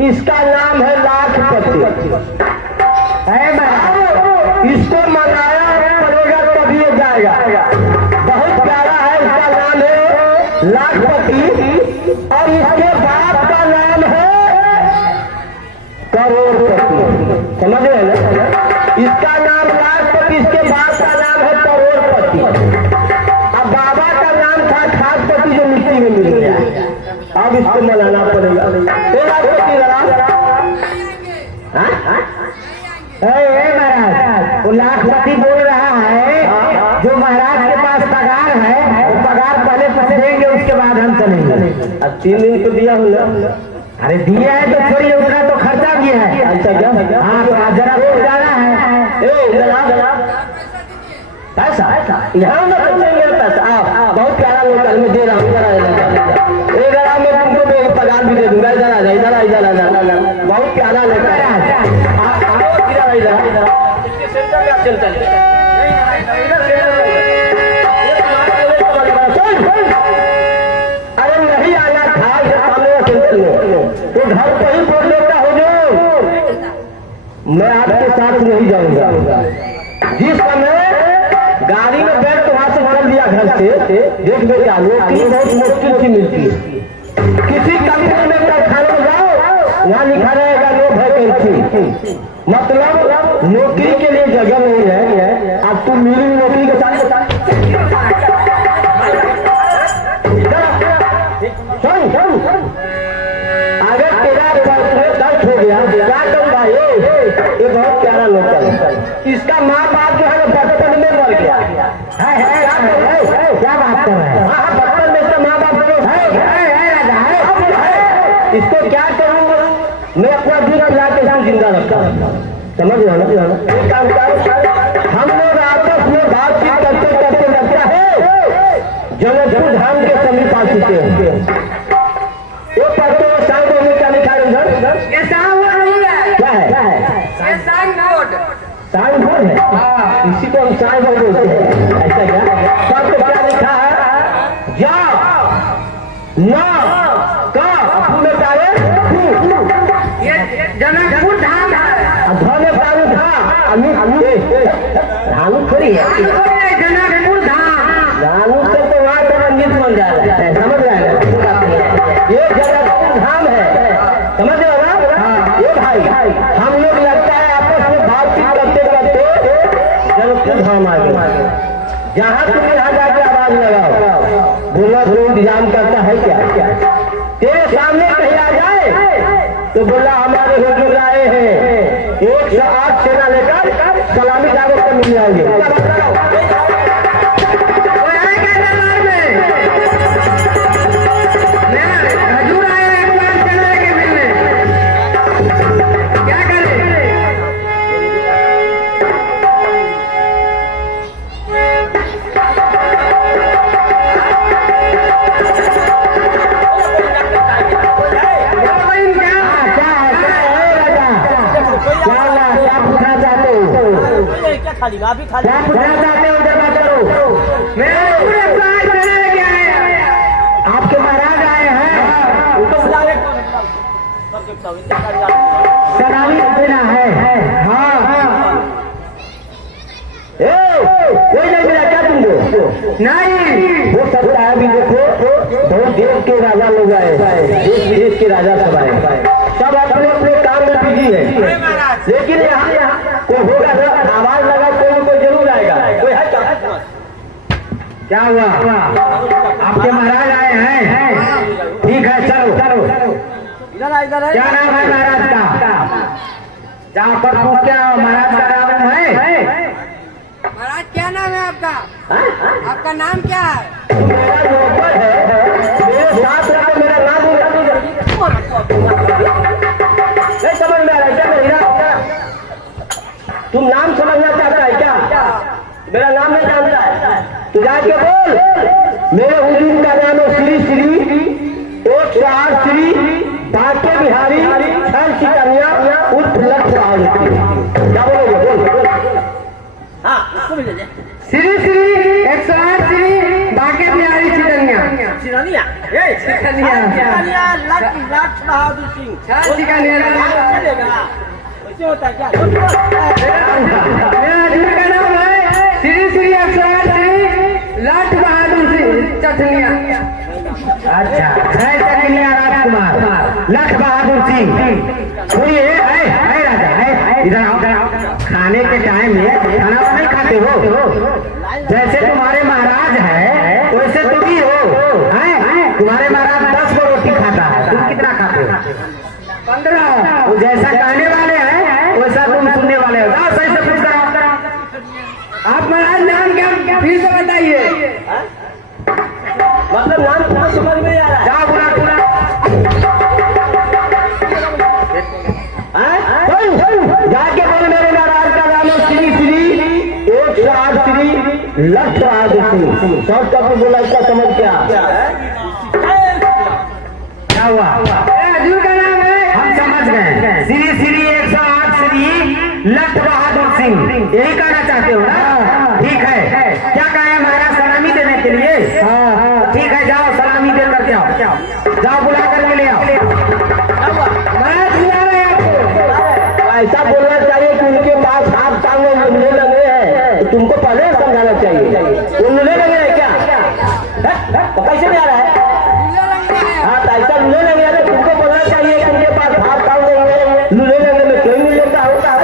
इसका नाम है लाखपति इसको मनाया पड़ेगा तभी ये जाएगा। बहुत प्यारा है, इसका नाम है लाखपति और इसके बाप का नाम है करोड़पति। समझ रहे ना? इसका नाम लाखपति, इसके बाप का नाम है करोड़पति। अब बाबा का नाम था खासपति जो मिट्टी में मिल गया। अब इसको मनाना पड़ेगा। महाराज वो लाखपति बोल रहा है, जो महाराज के पास पगार है वो पगार पहले देंगे, उसके बाद हम चलेंगे। अब 3 दिन तो दिया हूँ। अरे दिया है तो थोड़ी उतना तो खर्चा भी है। अच्छा क्या? हाँ तो जरा रोज जाना है। पैसा यहाँ ना पैसा बहुत प्यारा लोकल में दे रहा हूँ। जरा मैं तुमको पगार भी दे दूंगा। इधर बहुत प्यारा लगता है। अरे नहीं आना था तो घर पर ही बोल लेता हो जो मैं आपके साथ नहीं जाऊंगा। जिस समय गाड़ी में बैठ तो वहां से चल दिया घर से, देख बेटा नौकरी बहुत मुश्किल से मिलती है। किसी कंपनी में कारखाने में जाओ, वहाँ लिखा रहेगा नो वैकेंसी, मतलब नौकरी के लिए जगह नहीं है। अब तुम मिली नौकरी के साथ अगर तेरा दर्द हो गया क्या करूँ भाई? ये बहुत प्यारा लोकल है। इसका माँ बाप जो है बचपन में मर गया है। क्या बात कर रहे हैं? बचपन में इसका माँ बाप इसको क्या करूँ? मैं अपना दूध पिला के इसको जिंदा रखता हूँ। समझ रहे ना? हम लोग आपस में बातचीत करते करते लगता है जनकपुर धाम के समीप आ चुके हैं। वो पढ़ते हुए साइड में क्या लिखा है इधर? क्या है? साइन बोर्ड है। इसी को हम साइन बोर्ड बोलते हैं। ऐसा क्या? सब तो क्या लिखा है? जा ना का अपने प्यारे जनकपुर धाम धन प्यारे धानु थोड़ी है। जनकपुर धाम से तो वहां पर रंजित बन जा रहा है। समझ रहे हैं? ये जनकपुर धाम है। समझ रहे हो ना? ये भाई हम लोग लगता है आपस में बातचीत करते करते जनकपुर धाम आ गए। जहाँ तुम यहाँ जाके आवाज लगाओ, बोला तो इंतजाम करता है क्या? तेरे सामने कहीं आ जाए तो बोला हमारे हुजूर आए हैं, 108 सेना लेकर सलामी दावत पर मिल जाएंगे। खाली भी खाली आपके महाराज आए हैं, सलामी देना है। हाँ कोई नहीं मिला क्या तुमको? नहीं हो सकता है। अभी देखो बहुत देश के राजा लोग आए, देश की राजा सभाएं सब अपने अपने काम में बिजी है, लेकिन यहाँ कोई होगा ना, आवाज लगा कोई जरूर आएगा। कोई है क्या हुआ? आपके महाराज आए हैं? ठीक है, चलो चलो। इधर है। क्या नाम है महाराज का? जहाँ पर पूछते हो महाराज का नाम है? महाराज क्या नाम है आपका? आपका नाम क्या है? मेरा जो ऊपर है मेरे साथ रहो, मेरा नाम नहीं समझ में आ रहा है क्या मेरा? तुम नाम समझना चाहता है क्या? मेरा नाम नहीं जानता है तो जाके बोल मेरे हुजूर का नाम है श्री श्री 108 श्री बांके बिहारी छल सिकंदिया उर्फ लक्ष्मण। क्या बोलोगे? बोल। हाँ, इसको भी ले ले। श्री श्री 108 श्री बांके बिहारी सिकंदिया। सिकंदिया, ये सिकंदिया लाट बहादुर सिंह। छल सिकंदिया चलेगा। वैसे होता है क्या? मेरा हजूर का नाम है श्री श्री 108 श्री लाट बहादुर सिंह चटनिया। अच्छा, है चटनिया राजकुमार लख बहादुर सिंह। सुनिए राजा, इधर आओ। खाने के टाइम में खाना नहीं खाते हो? जैसे तुम्हारे महाराज है वैसे तुम भी हो। तुम्हारे महाराज 10 को रोटी खाता है, तुम कितना खाते हो? 15। जैसा कहने वाले हैं वैसा तुम सुनने वाले हो। सही से पूछ करो। आप महाराज नाम क्या फिर से बताइए? मतलब नाम तुम्हें समझ में आ रहा है? जाओ बुला। जाके बोल मेरे महाराज का नाम है श्री श्री 108 श्री लक्ष्य बहादुर सिंह। शॉर्ट कट बोला, इसका समझ क्या हुआ? हजूर का नाम है, हम समझ गए। श्री श्री 108 श्री लक्ष्य बहादुर सिंह, यही कहना चाहते हो ना? ठीक है, क्या कहे महाराज? सलामी देने के लिए? ठीक है, जाओ सलामी दे करके आओ। जाओ बुला करके ले आओ। महाराज बुला रहे हैं आपको। ऐसा बोलना चाहिए कि उनके पास हाथ टांग लूले लगे हैं, तो तुमको पहले समझाना चाहिए। वो लूले लगे हैं क्या? तो कैसे नहीं आ रहा है? हाँ, तो ऐसा लूले लगे हैं, तुमको बोलना चाहिए कि उनके पास हाथ टांग लूले लगे में कोई नहीं लेता होता है।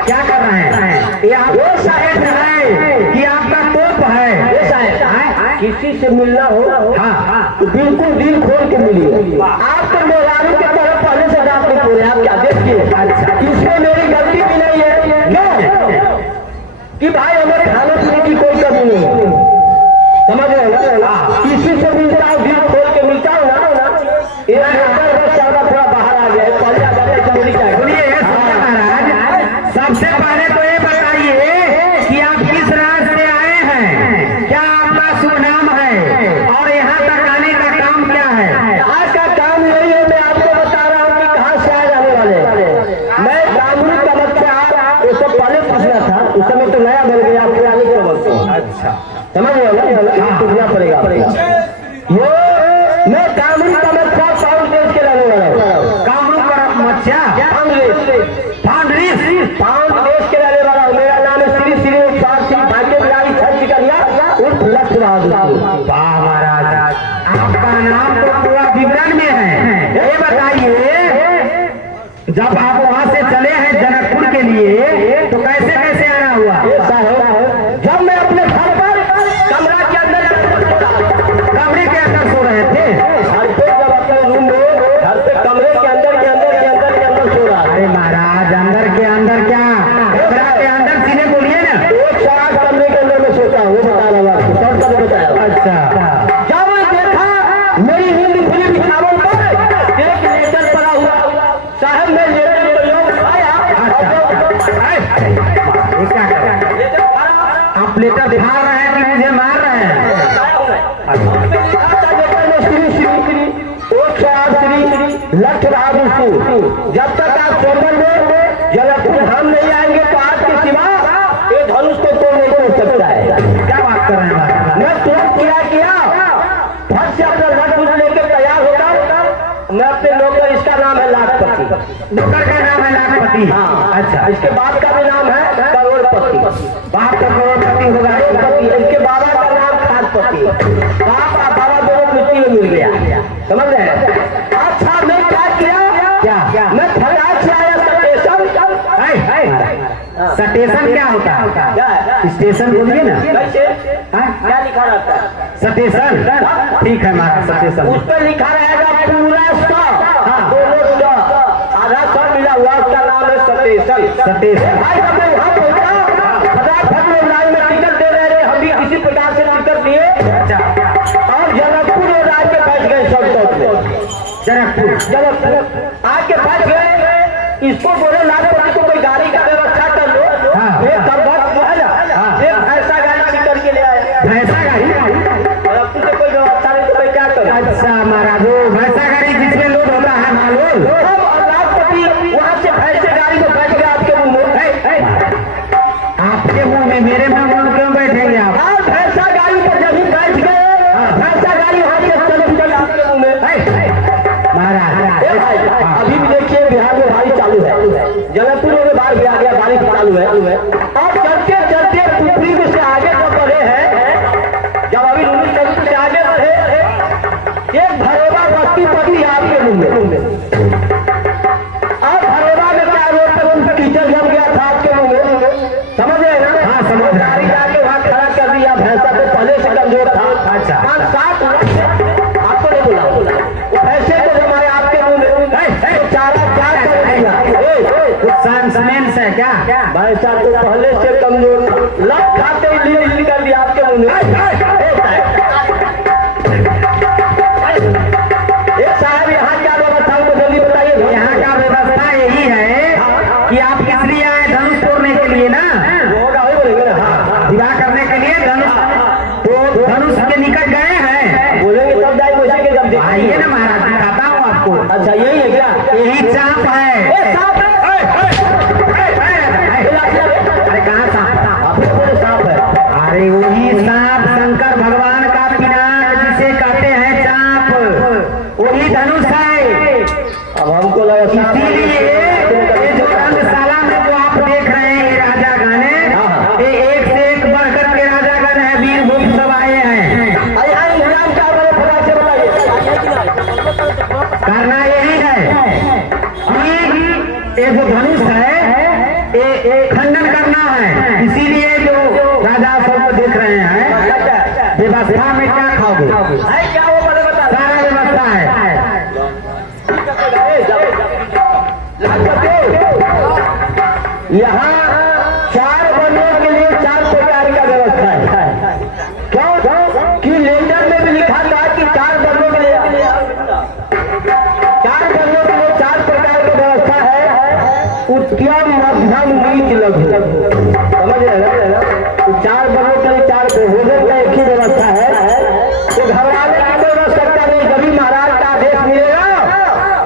क्या कर रहे हैं? ये आप वो साहेब है कि आपका तोप है? ये साहेब किसी से मिलना हो तो बिल्कुल दिल खोल के मिलिए। आप तो मेहरारू के तरफ पहले से आप नहीं बोले, आप क्या देखिए? अच्छा, इसमें मेरी गलती भी नहीं है कि भाई हमें खाने पीने की कोई कमी नहीं, समझ रहे ना? किसी से मिलता हूँ दिल खोल के मिलता हूँ ना। थोड़ा बाहर आ गया है, पहले आ जाता है मेरी क्या? सुनिए महाराज, सबसे पहले तो ये बताइए कि आप किस राज्य से आए हैं, क्या आपका शुभ नाम है और यहाँ तक आने का काम क्या है? यहाँ का काम यही है, मैं आपको बता रहा हूँ कि कहाँ से आ जाने वाले। मैं कानूनी समस्या ये सब पहले पूछना था, उस समय तो नया बन गया, आपके आने के वक्त। अच्छा, समझ गया? पूछना पड़ेगा। ये मैं कानूनी समस्या साउथ देश के रहने वाला हूँ। कामरूप मच्छा पाउंड देश के रहने वाला हूँ। मेरा नाम है श्री श्री 108 श्री बांके बिहारी छल सिकंदिया उर्फ लक्ष्य बहादुर। वाह महाराज, आपका नाम तो पूरा विवरण में है। ये बताइए, जब आप वहाँ से चले हैं जनकपुर के लिए तो कैसे कैसे आना हुआ? जब मैं अपने घर पर कमरा के अंदर कमरे के अंदर सो रहे थे, घर पे जब अपने रूम में घर पे कमरे के अंदर सो रहा। अरे महाराज, अंदर के अंदर क्या, कमरा के अंदर सीधे बोलिए ना। 108 कमरे के अंदर में सोता हूँ, बता रहा हूँ आपको, सब बताया। अच्छा, जब देखा मेरी नींद खुली बिछावन पर एक लेटर पड़ा हुआ, साहब मैं लेटर योग खाया। क्या कर रहे हैं आप? लेटर खा रहे हैं कि मुझे मार रहे हैं? श्री श्री 108 श्री लक्ष्य बहादुर सिंह, जब तक आप चौबन में जनकपुर धाम नहीं आएंगे तो आपके सिवा ये धनुष को तोड़ नहीं तोड़ सकता है। क्या बात कर रहे हैं? मैं तुरंत किया नाम है लाखपति। नौकर का नाम है लाखपति। हाँ अच्छा, इसके बाप का भी नाम है करोड़पति। बाप तो करोड़पति होगा। इसके बाबा का नाम खादपति। बाप और बाबा दोनों मिट्टी में मिल गया, समझ रहे हैं। अच्छा मैं क्या किया, क्या मैं फरियाद से आया स्टेशन। स्टेशन क्या होता है? स्टेशन बोलिए ना। कैसे हाँ? क्या लिखा रहता है? स्टेशन ठीक है महाराज, स्टेशन उस पर लिखा रहेगा पूरा सौ, दोनों सौ, आधा सौ मिला हुआ, उसका नाम है स्टेशन। स्टेशन। भाई जब मैं वहाँ पहुँचा, फटाफट में लाइन में टिकट दे रहे, हम भी किसी प्रकार से टिकट दिए और जनकपुर रोड आके बैठ गए सब में। जनकपुर आके बैठ गए। इसको बोले लाखपति को कोई गाड़ी का व्यवस्था कर लो। एक कंफर्ट जो है ना, एक भैंसा गाड़ी ठीक करके ले आए। भैंसा गाड़ी? जनकपुर से कोई व्यवस्था नहीं तो मैं क्या करूँ? अच्छा महाराज, वो भैंसा गाड़ी जिसमें लोड होता है मालूम। लाखपति वहाँ से भैंसे गाड़ी में बैठ गया आपके मुंह में। आपके मुंह में, मेरे मुंह में क्यों बैठेंगे आप? आप भैंसा गाड़ी पर जब भी बैठ गए, भैंसा गाड़ी वहाँ से चल आपके मुंह में। महाराज अभी भी देखिए बिहार में बारिश चालू है, जनकपुर में बाढ़ भी आ गया, बारिश चालू है। अब चलते चलते पुपरी में से आगे जब बढ़े हैं, जब अभी रूमी तक से आगे बढ़े, एक भरोवा बस्ती पड़ी आपके मुंह में। अब भरोवा में क्या रोड पर कीचड़ जम गया था आपके मुंह में, समझ रहे ना? हाँ समझ रहे। गाड़ी जाके वहाँ खड़ा कर दिया। भैंसा तो पहले से कमजोर था। अच्छा। 5-7 आपको नहीं बोला, भैंसे को जमाए आपके मुंह में, चारा चार कर दिया। सेंस है क्या? भैंसा तो पहले से कमजोर था, लग खाते ही लील कर दिया आपके मुंह में। साहब यहाँ क्या व्यवस्था है, जल्दी बताइए। यहाँ का व्यवस्था यही है कि आप किस लिए आए? धनुष तोड़ने के लिए ना, होगा वही बोलेंगे ना। हाँ विवाह करने के लिए धनुष, तो धनुष के निकट गए हैं। बोलेंगे तब जाएंगे, उसी के जब आइए ना महाराज, दिखाता हूँ आपको। अच्छा यही है क्या? यही चाप है। सांप है। अरे कहाँ सांप? आपने बोले सांप है। अरे वही सांप, शंकर भगवान का पिनाक जिसे कहते हैं चाप, वही धनुष है। अब हमको लगा सांप है। इसीलिए ये जो रंगशाला में जो आप देख रहे हैं, ये राजा गाने, ये एक से एक बढ़कर के राजा गण है, वीर भूप सब आए हैं। यहाँ इंतजाम क्या बड़े फटाक से बताइए। करना यही है कि ये जो धनुष है, ये खंडन करना है। इसीलिए जो राजा सबको देख रहे हैं, व्यवस्था में क्या खाओगे? है क्या वो बड़े बता। सारा व्यवस्था है। यहाँ 4 बनने के लिए 4 प्रकार का व्यवस्था है। क्यों? कि लेटर में भी लिखा था कि 4 बनने के लिए 4 बनने के लिए 4 प्रकार की व्यवस्था है। उत्तम मध्यम नीच लघु, समझ रहे ना? 4 बनने के लिए 4 भोजन का एक ही व्यवस्था है। तो घबराने की कोई आवश्यकता नहीं। जब भी महाराज का आदेश मिलेगा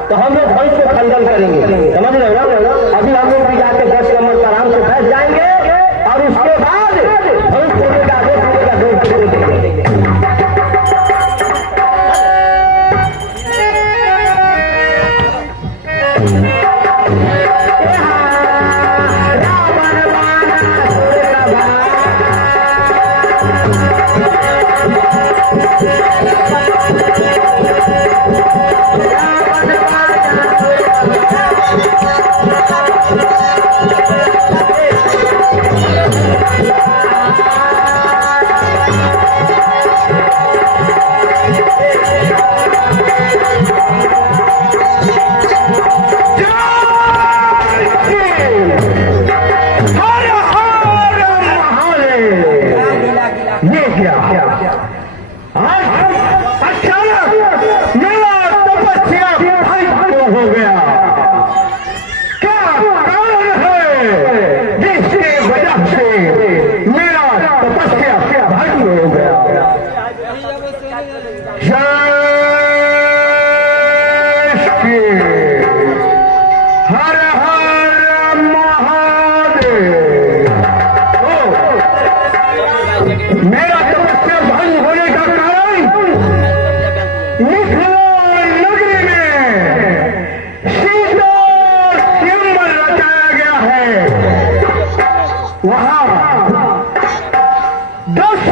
तो हम लोग धनुष को खंडन करेंगे, समझ रहे हो ना? अभी हम लोग भी जाके 10 नंबर पर आराम से बैठ जाएंगे और उसके बाद धनुष तोड़ने का आदेश मिलेगा, धनुष तोड़ देंगे। वहां 10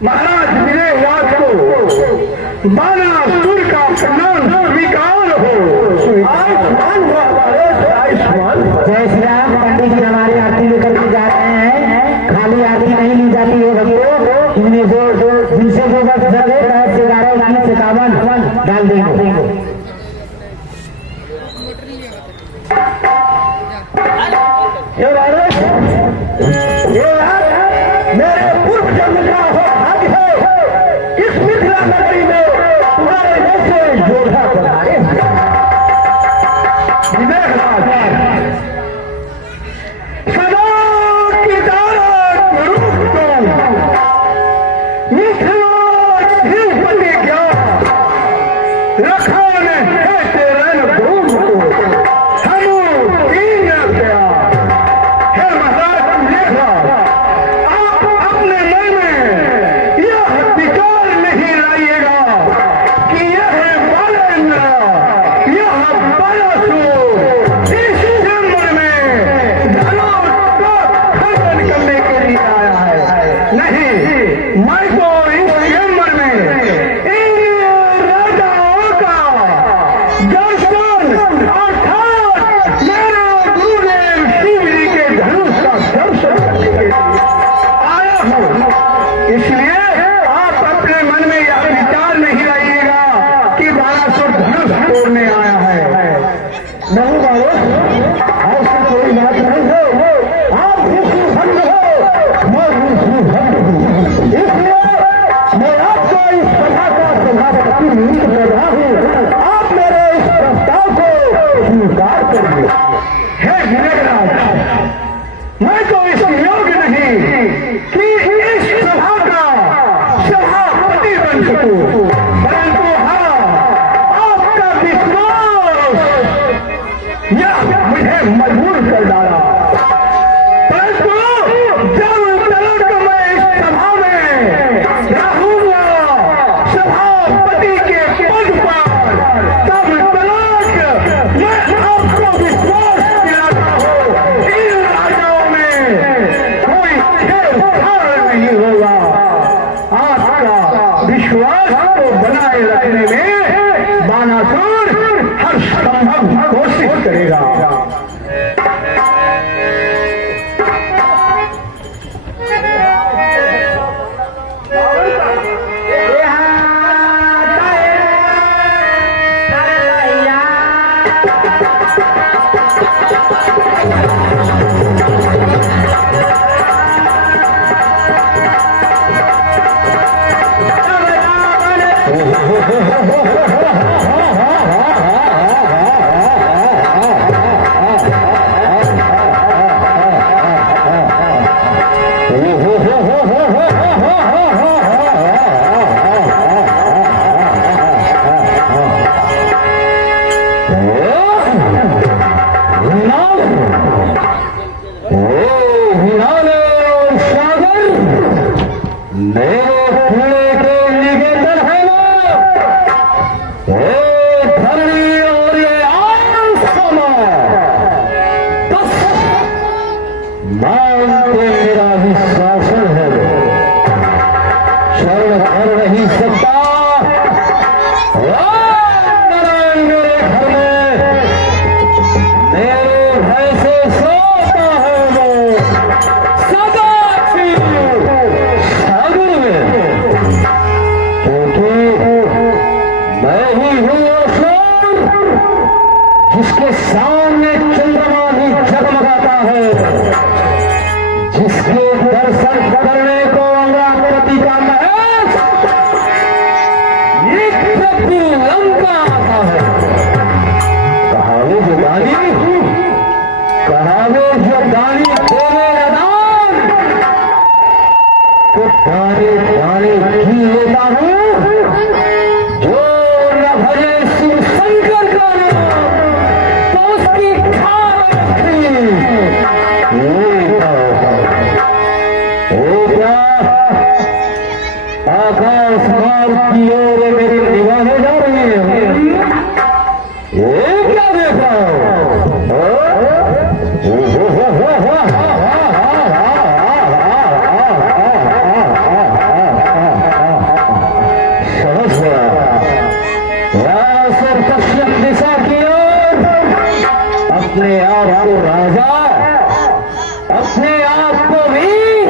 महाराज मेरे याद को बानासुर का प्रणाम स्वीकार हो। आयुष्मान जय श्री राम। पंडित जी हमारी आरती लेकर के जा रहे हैं। खाली आरती नहीं ली जाती है भक्तों, इनमें जो जिनसे जो बस 11 डाल देंगे। मेरे पूर्व जन्म का हो भाग्य है इस मिथिला नगरी में तुम्हारे जैसे योद्धा बनाए सदा किदारा रूप को मिथिला बने क्या रखा है तेरे भूम को हम दीन गया है। महाराज देखा अपने मन में यह विचार नहीं लाइएगा कि यह बालेंद्र यह बालासुर इस जन्म में धनुष का खंडन करने के लिए आया है। नहीं, मैं तो इस जन्म में इन राजाओं का दर्शन अर्थात मेरे गुरुदेव शिव जी के धनुष का दर्शन करने के लिए आया हूँ। इसलिए आप अपने मन में यह विचार नहीं लाइएगा कि बालासुर धनुष तोड़ने आया है। नहीं बाबू, ऐसी कोई बात नहीं है। आप विष्णु भक्त हो, मैं विष्णु भक्त हूँ। इसलिए मैं आपको इस सभा का सभापति नियुक्त कर रहा हूँ। आप मेरे इस प्रस्ताव को स्वीकार करिए। हे विनयराज, मैं तो इस योग्य नहीं कि इस सभा का सभापति बन सकूं, परंतु हाँ, आपका विश्वास यह मुझे मजबूर कर डाला। परंतु जब तक मैं इस सभा में रहूंगा सभापति के पद पर, तब तक मैं आपको विश्वास दिलाता हूँ इन राजाओं में कोई छेड़छाड़ नहीं होगा। आपका विश्वास को बनाए रखने में बानासुर हर संभव कोशिश करेगा। जिसके सामने चंद्रमा भी जगमगाता है, जिसके दर्शन करने को अमरावती का महल नित्य लंका आता है। कहावे जो दानी देवे दान, तो दाने दाने घी लेता हूँ। जो न भजे शिव शंकर का नाम, तो उसकी खाल रखी। आकाश मार्ग की ओर मेरी निगाहें जा रही हैं। ये क्या देख रहा हूँ? समझ गया। व्यास और पश्चिम दिशा की ओर अपने आप को राजा, अपने आप को वीर,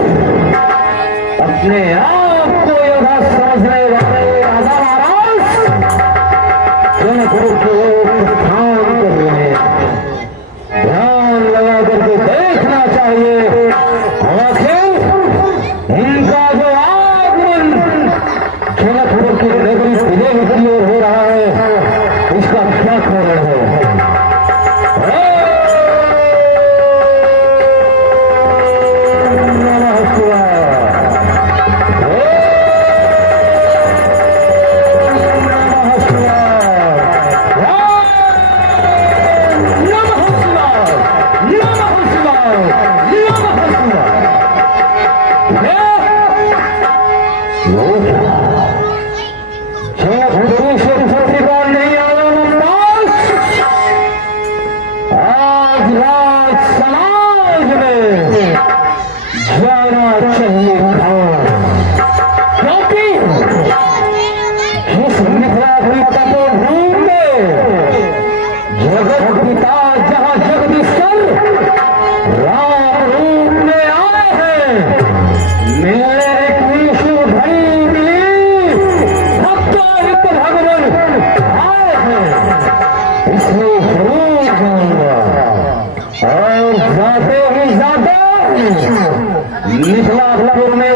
अपने आप को योद्धा समझने वाले राजा महाराज जनकपुर के प्रस्थान कर रहे हैं। ध्यान लगा करके देखना चाहिए आखिर इनका जो आगमन जनकपुर की नगरी विजय की ओर हो रहा है, इसका क्या कारण है। नमः शिवाय। आज राज समाज में जाना चाहिए क्योंकि जिस मिथिला की तपोभूमि में जगत पिता जहाँ जगदीश्वर राम रूप में आए हैं, मिलने एक विष्णु धनी मिली भक्तायुक्त भगवान आए हैं, इसलिए जरूर जाऊंगा। और जाते ही जाते मिथिलापुर में